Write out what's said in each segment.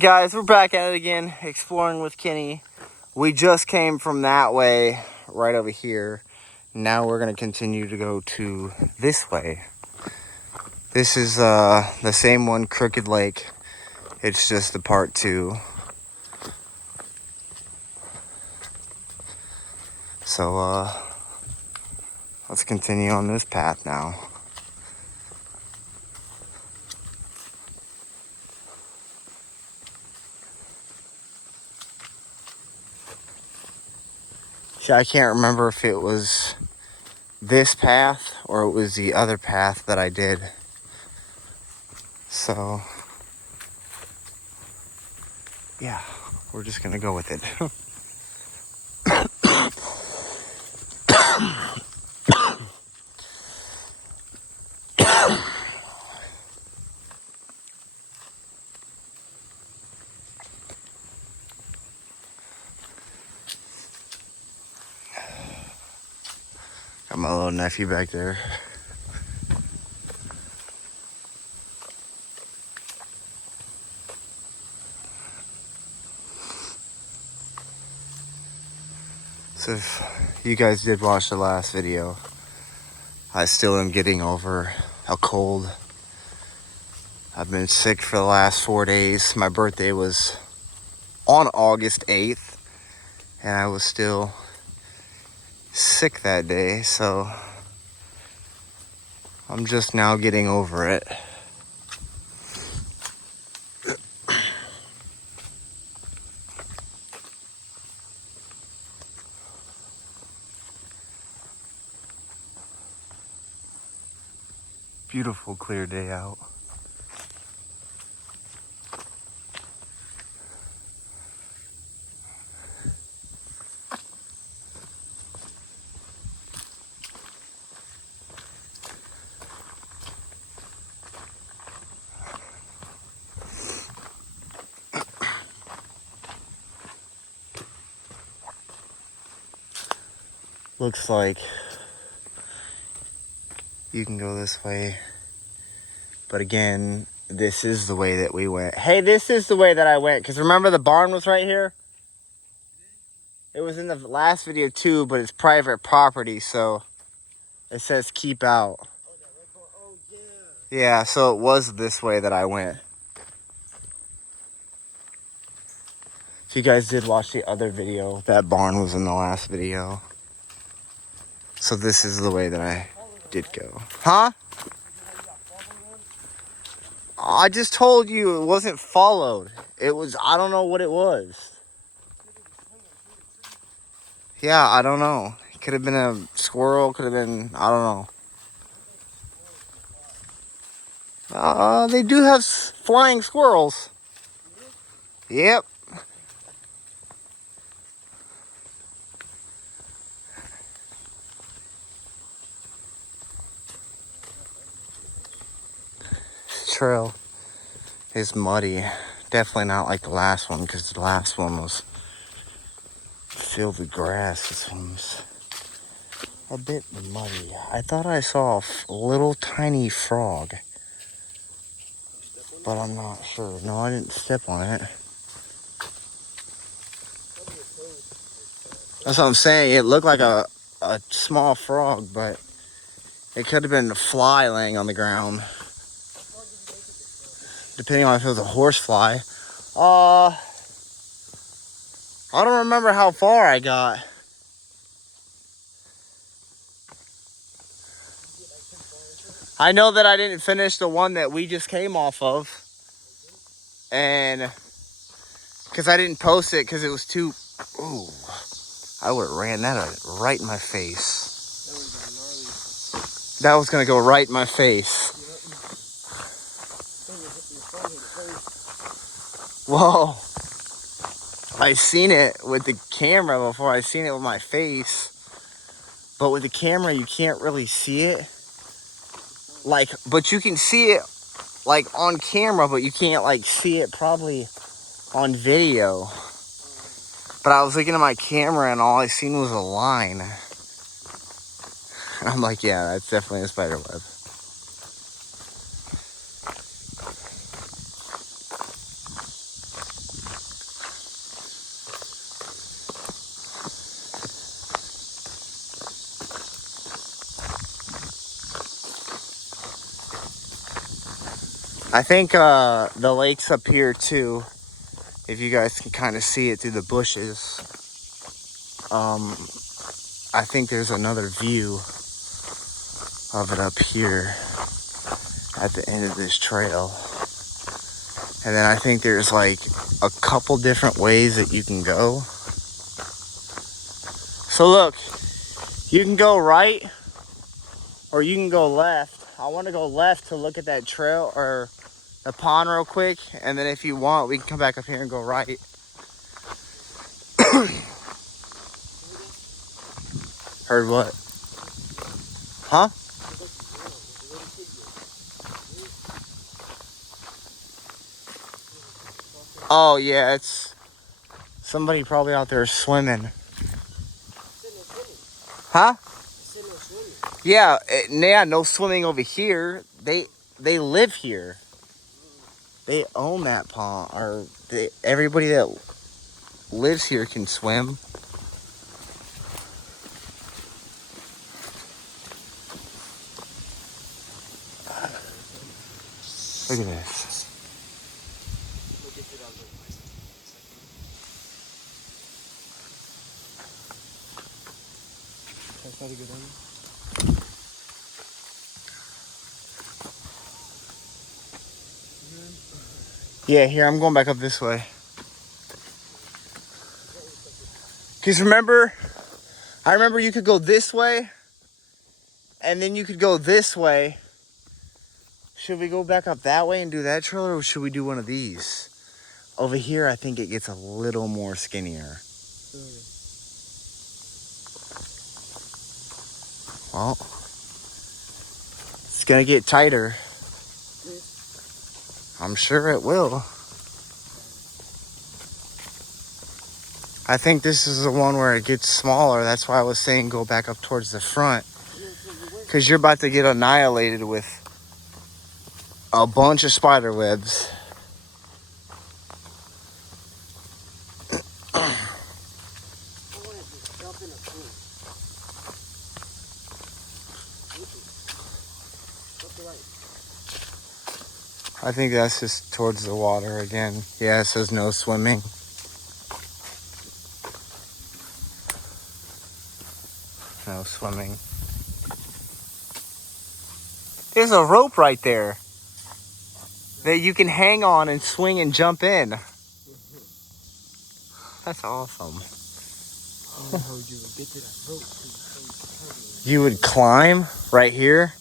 Guys, we're back at it again, exploring with Kenny. We just came from that way, right over here. Now we're gonna continue to go to this way. This is the same one, Crooked Lake. It's just the part 2. So let's continue on this path now. See, I can't remember if it was this path or it was the other path that I did. So yeah, we're just gonna go with it. Got my little nephew back there. So if you guys did watch the last video, I still am getting over a cold. I've been sick for the last 4 days. My birthday was on August 8th, and I was still sick that day, so I'm just now getting over it. Beautiful clear day out. Looks like you can go this way. But again, this is the way that we went. Hey, this is the way that I went. Because remember the barn was right here? It was in the last video too, but it's private property, so it says keep out. Yeah, so it was this way that I went. If you guys did watch the other video, that barn was in the last video. So this is the way that I did go. Huh? I just told you it wasn't followed. It was, I don't know what it was. Yeah, I don't know. It could have been a squirrel, could have been, I don't know. They do have flying squirrels. Yep. This trail is muddy. Definitely not like the last one, because the last one was filled with grass. This one's a bit muddy. I thought I saw a little tiny frog, but I'm not sure. No, I didn't step on it. That's what I'm saying. It looked like a small frog, but it could have been a fly laying on the ground. Depending on if it was a horsefly. I don't remember how far I got. I know that I didn't finish the one that we just came off of. And because I didn't post it because it was too... Ooh, I would have ran that right in my face. That was going to go right in my face. Whoa. I seen it with the camera before I seen it with my face. But with the camera, you can't really see it. Like, but you can see it like on camera, but you can't like see it probably on video. But I was looking at my camera and all I seen was a line. And I'm like, yeah, that's definitely a spider web. I think the lake's up here too. If you guys can kind of see it through the bushes. I think there's another view of it up here at the end of this trail. And then I think there's like a couple different ways that you can go. So look, you can go right or you can go left. I want to go left to look at that trail or the pond real quick. And then if you want, we can come back up here and go right. Heard what? Huh? Oh yeah, it's somebody probably out there swimming. Huh? Yeah, yeah, no swimming over here. They live here. They own that pond, or everybody that lives here can swim. Look at this. That's not a good one. Yeah, here, I'm going back up this way. Because I remember you could go this way, and then you could go this way. Should we go back up that way and do that trail, or should we do one of these? Over here, I think it gets a little more skinnier. Well, it's gonna get tighter. I'm sure it will. I think this is the one where it gets smaller. That's why I was saying go back up towards the front. Because you're about to get annihilated with a bunch of spider webs. I think that's just towards the water again. Yeah, it says no swimming. No swimming. There's a rope right there that you can hang on and swing and jump in. That's awesome. You would climb right here,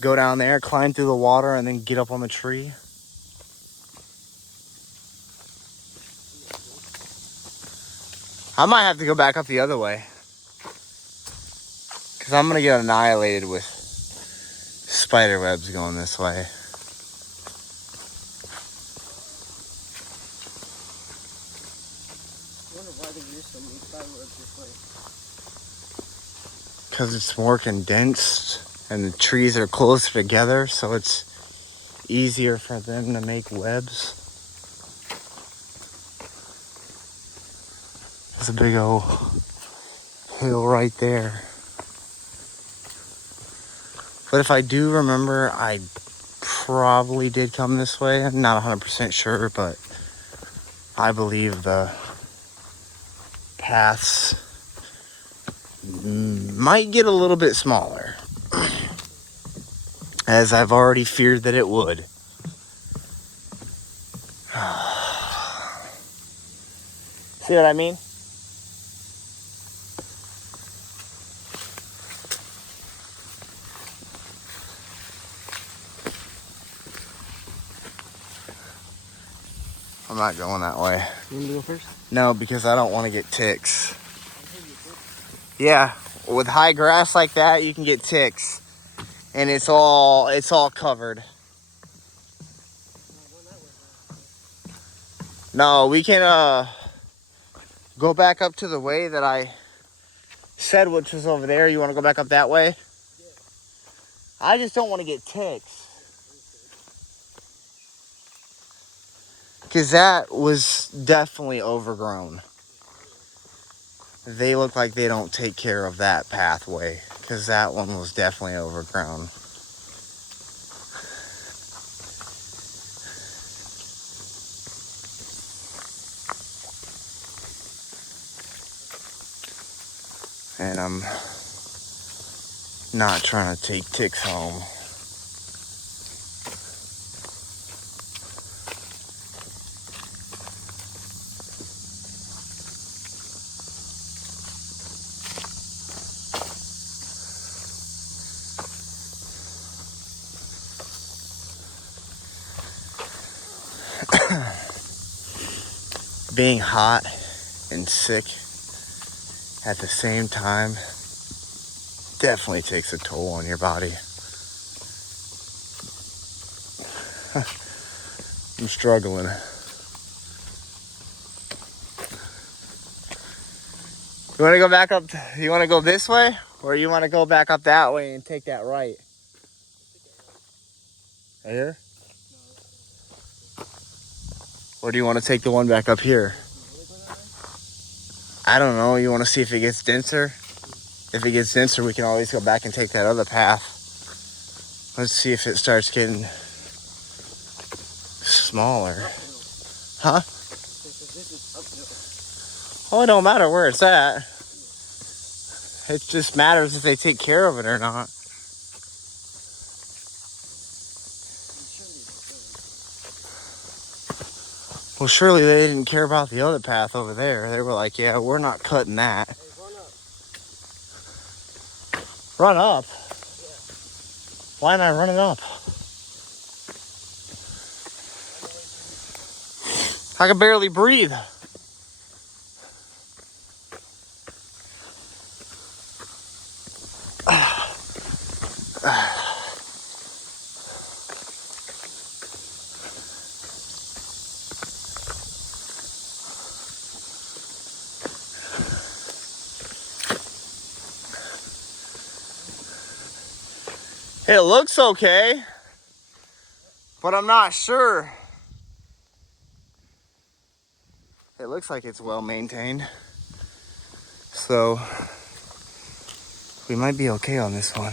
go down there, climb through the water, and then get up on the tree. I might have to go back up the other way. Because I'm going to get annihilated with spider webs going this way. I wonder why they use so many spider webs this way. Because it's more condensed and the trees are closer together, so it's easier for them to make webs. There's a big old hill right there. But if I do remember, I probably did come this way. I'm not 100% sure, but I believe the paths might get a little bit smaller, as I've already feared that it would. See what I mean? I'm not going that way. You want to go first? No, because I don't want to get ticks. Yeah, with high grass like that, you can get ticks, and it's all covered. No, we can go back up to the way that I said, which was over there. You want to go back up that way? Yeah. I just don't want to get ticks. Because that was definitely overgrown. They look like they don't take care of that pathway. Because that one was definitely overgrown. And I'm not trying to take ticks home. Being hot and sick at the same time definitely takes a toll on your body. I'm struggling. You want to go back up? You want to go this way? Or you want to go back up that way and take that right? Right here? Or do you want to take the one back up here? I don't know. You want to see if it gets denser? If it gets denser, we can always go back and take that other path. Let's see if it starts getting smaller. Huh? Oh, it don't matter where it's at. It just matters if they take care of it or not. Well, surely they didn't care about the other path over there. They were like, yeah, we're not cutting that. Hey, Run up? Yeah. Why am I running up? I can barely breathe. It looks okay, but I'm not sure. It looks like it's well maintained. So we might be okay on this one.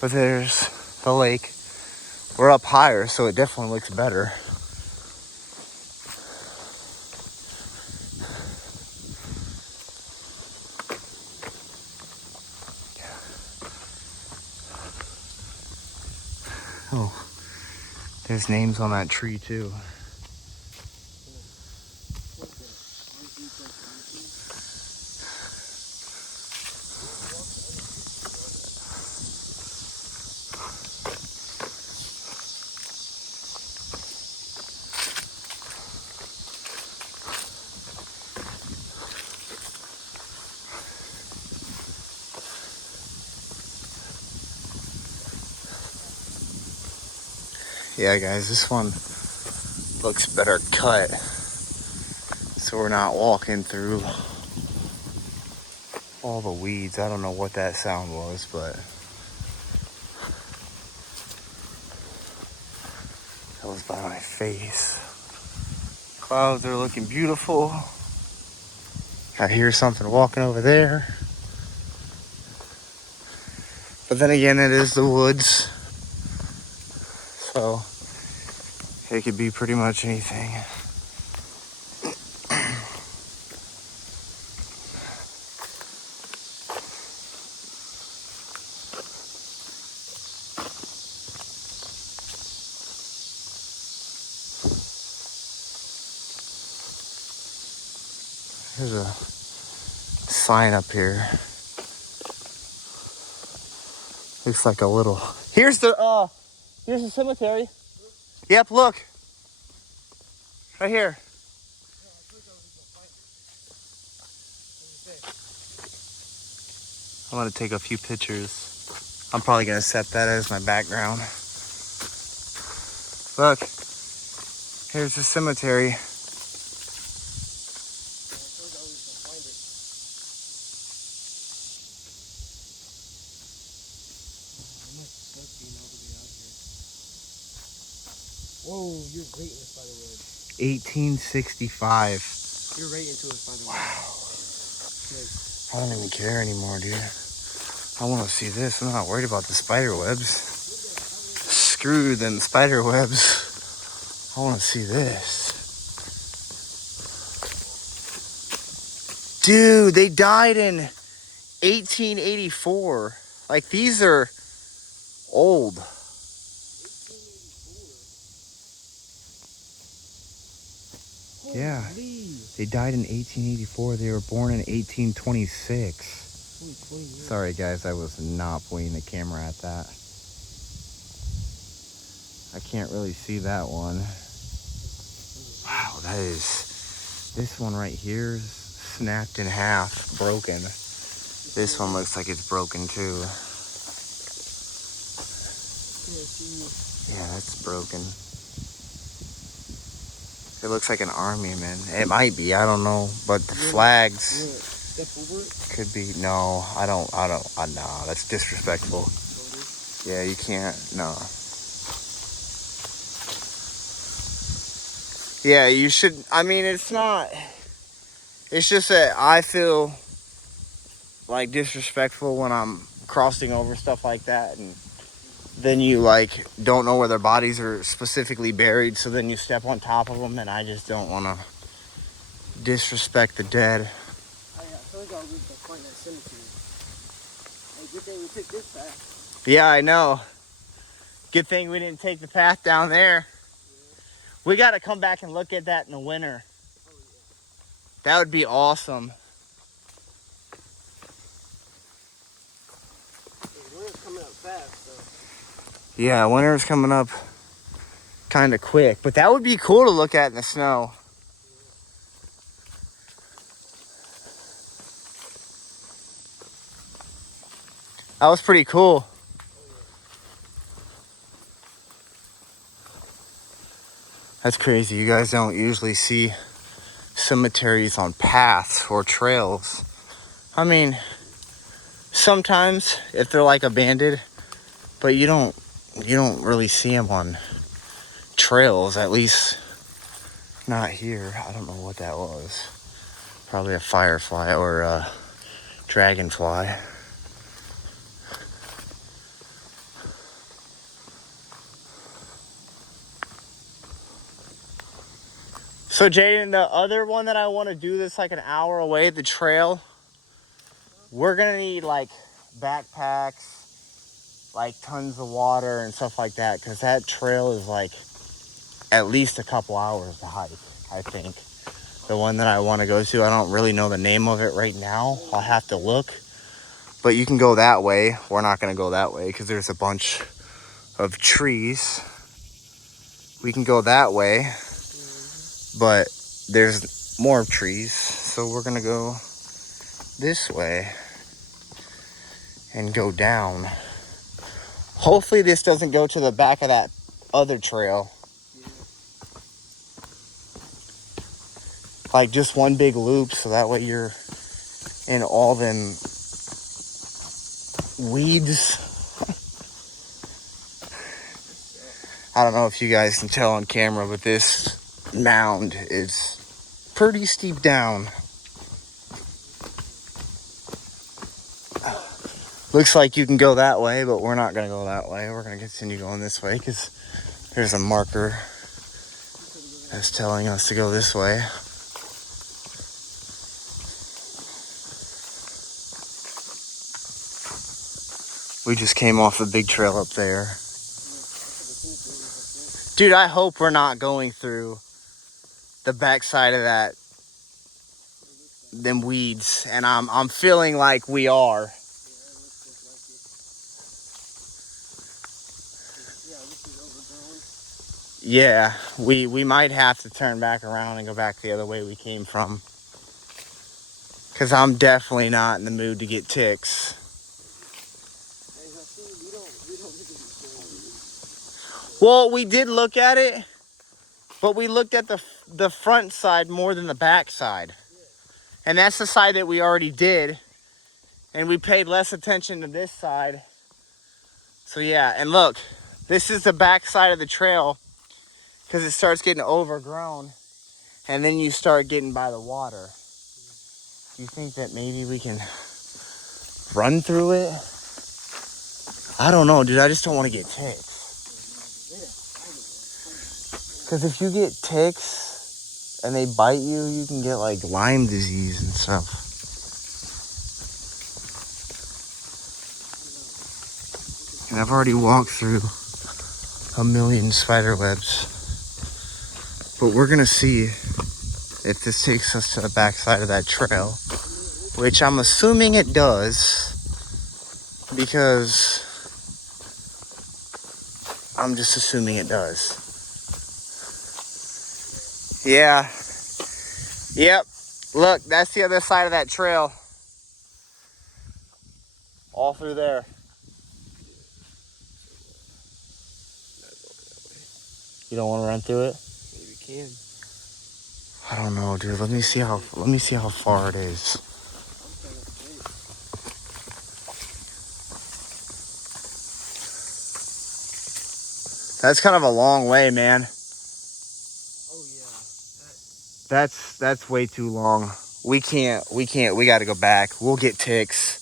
But there's the lake. We're up higher, so it definitely looks better. Oh, there's names on that tree too. Yeah, guys, this one looks better cut. So we're not walking through all the weeds. I don't know what that sound was, but that was by my face. Clouds are looking beautiful. I hear something walking over there. But then again, it is the woods. So it could be pretty much anything. There's a sign up here. Looks like a little. Here's the cemetery. Yep, look. Right here. I'm gonna take a few pictures. I'm probably gonna set that as my background. Look, here's the cemetery. Whoa, you're right in this, by the way. 1865. You're right into it, by the way. Wow. Good. I don't even care anymore, dude. I want to see this. I'm not worried about the spider webs. Screw them spider webs. I want to see this. Dude, they died in 1884. Like, these are old. Yeah. Holy. They died in 1884. They were born in 1826. Holy 20 years. Sorry, guys. I was not pointing the camera at that. I can't really see that one. Wow, that is... This one right here is snapped in half, broken. This one looks like it's broken too. Yeah, that's broken. It looks like an army, man. It might be, I don't know. But the flags Step over it? could be, no, no, that's disrespectful. Yeah, you can't, no. Yeah, you should, I mean, it's not, it's just that I feel like disrespectful when I'm crossing over stuff like that, and then you like don't know where their bodies are specifically buried, so then you step on top of them, and I just don't want to disrespect the dead. I feel like I'll reach the find that cemetery. Hey, good thing we took this path. Yeah, I know. Good thing we didn't take the path down there. We got to come back and look at that in the winter. That would be awesome. Winter's coming up fast, so. Yeah, winter's coming up kind of quick, but that would be cool to look at in the snow. That was pretty cool. That's crazy. You guys don't usually see cemeteries on paths or trails. I mean, sometimes if they're like abandoned, but you don't really see them on trails, at least not here. I don't know what that was. Probably a firefly or a dragonfly. So Jaden, the other one that I want to do that's like an hour away, the trail, we're gonna need like backpacks, like tons of water and stuff like that, because that trail is like at least a couple hours to hike, I think. The one that I want to go to, I don't really know the name of it right now. I'll have to look. But you can go that way. We're not gonna go that way because there's a bunch of trees. We can go that way, but there's more trees, so we're gonna go this way and go down. Hopefully this doesn't go to the back of that other trail. Like just one big loop, so that way you're in all them weeds. I don't know if you guys can tell on camera, but this mound is pretty steep down. Looks like you can go that way, but we're not gonna go that way. We're gonna continue going this way because there's a marker that's telling us to go this way. We just came off a big trail up there. Dude, I hope we're not going through the backside of that, them weeds, and I'm feeling like we are. Yeah, we might have to turn back around and go back the other way we came from. Because I'm definitely not in the mood to get ticks. Well, we did look at it, but we looked at the front side more than the back side. And that's the side that we already did. And we paid less attention to this side. So yeah, and look, this is the back side of the trail because it starts getting overgrown. And then you start getting by the water. Do you think that maybe we can run through it? I don't know, dude. I just don't want to get ticks. Because if you get ticks and they bite you, you can get like Lyme disease and stuff. And I've already walked through a million spider webs. But we're gonna see if this takes us to the backside of that trail, which I'm assuming it does, because I'm just assuming it does. Yeah. Yep. Look, that's the other side of that trail. All through there. You don't want to run through it? Maybe we can. I don't know, dude. Let me see how far it is. That's kind of a long way, man. Oh yeah. That's way too long. We gotta go back. We'll get ticks.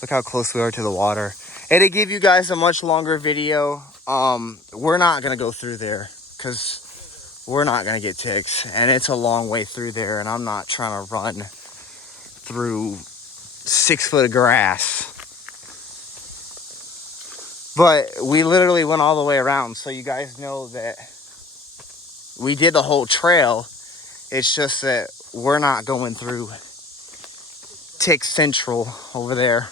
Look how close we are to the water. It'll give you guys a much longer video. We're not gonna go through there because we're not gonna get ticks, and it's a long way through there, and I'm not trying to run through 6 foot of grass. But we literally went all the way around, so you guys know that we did the whole trail. It's just that we're not going through Tick Central over there.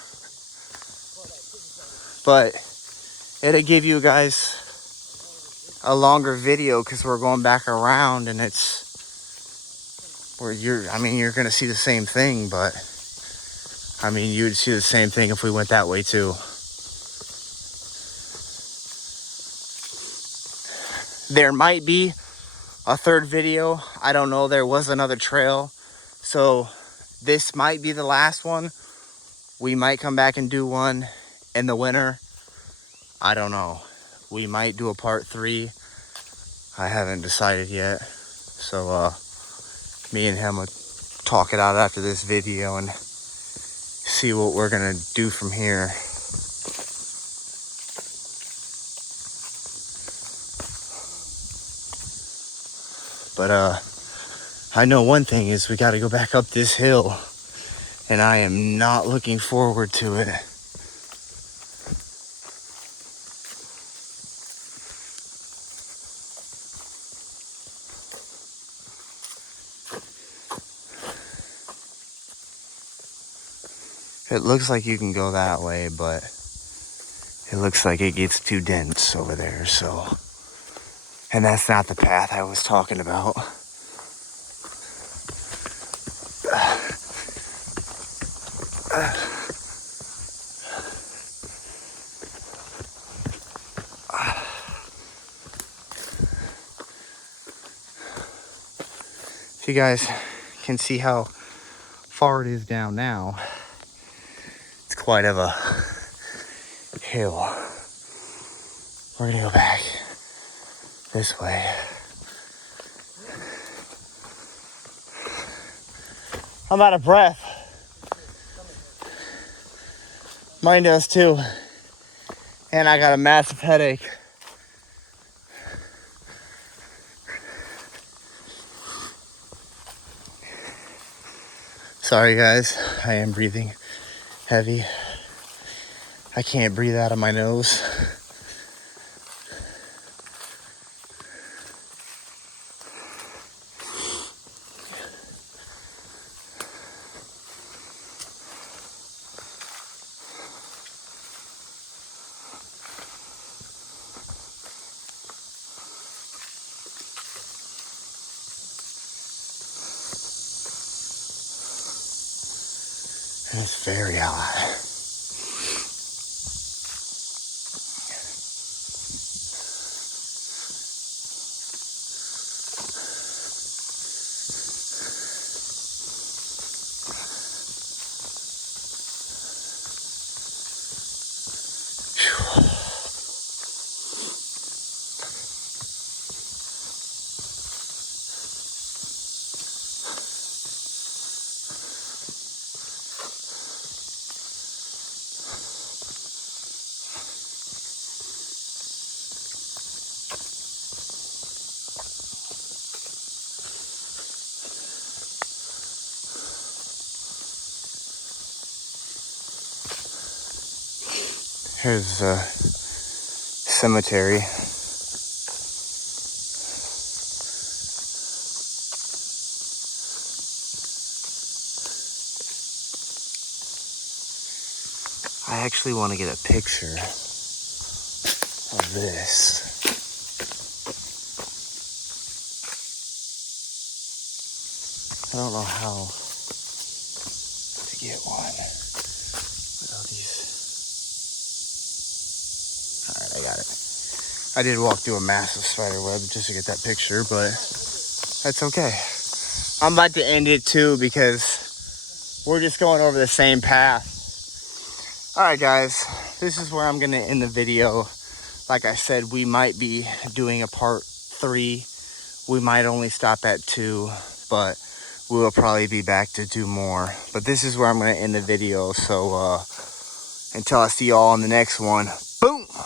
But it'll give you guys a longer video because we're going back around, and you're gonna see the same thing, but I mean, you would see the same thing if we went that way too. There might be a third video. I don't know. There was another trail. So this might be the last one. We might come back and do one in the winter. I don't know. We might do a part 3. I haven't decided yet. So me and him will talk it out after this video and see what we're gonna do from here. But I know one thing is we got to go back up this hill, and I am not looking forward to it. It looks like you can go that way, but it looks like it gets too dense over there, so. And that's not the path I was talking about. If you guys can see how far it is down now, it's quite of a hill. We're gonna go back this way. I'm out of breath. Mine does too. And I got a massive headache. Sorry guys, I am breathing heavy. I can't breathe out of my nose. It's very hot. Here's the cemetery. I actually want to get a picture of this. I don't know how to get one without these. Alright, I got it. I did walk through a massive spider web just to get that picture, but that's okay. I'm about to end it too because we're just going over the same path. Alright guys, this is where I'm going to end the video. Like I said, we might be doing a part 3. We might only stop at 2, but we will probably be back to do more. But this is where I'm going to end the video. So until I see y'all on the next one,